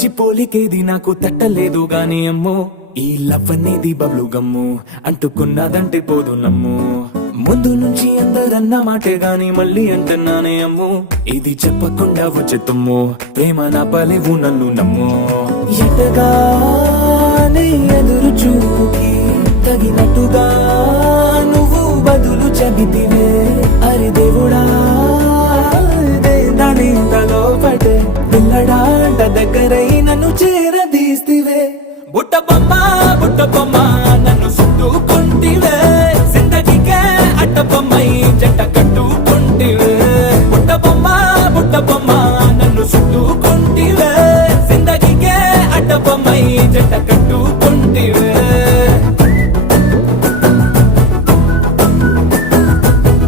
మించి పోలికేది నాకు తట్టలేదు గాని అమ్మో ఈ లవ్ అనేది బబ్లు గమ్ము అంటుకున్నదంటే పోదు నమ్ము ముందు నుంచి అందరన్న మాటే గాని మళ్ళీ అంటున్నానే అమ్ము ఇది చెప్పకుండా వచ్చే తుమ్ము ప్రేమ నా పలేవు నన్ను నమ్ము ఎటగానే ఎదురు చూకి తగినట్టుగా నువ్వు బదులు చెబితివే అరే దేవుడా దాని తలో పడే పిల్లడాంట దగ్గరై నన్ను చేరదీస్తివే బుట్ట బొమ్మ నన్ను చుట్టుకుంటివే జిందగీకే అట్ట బొమ్మై జంట కట్టుకుంటివే బుట్ట బొమ్మ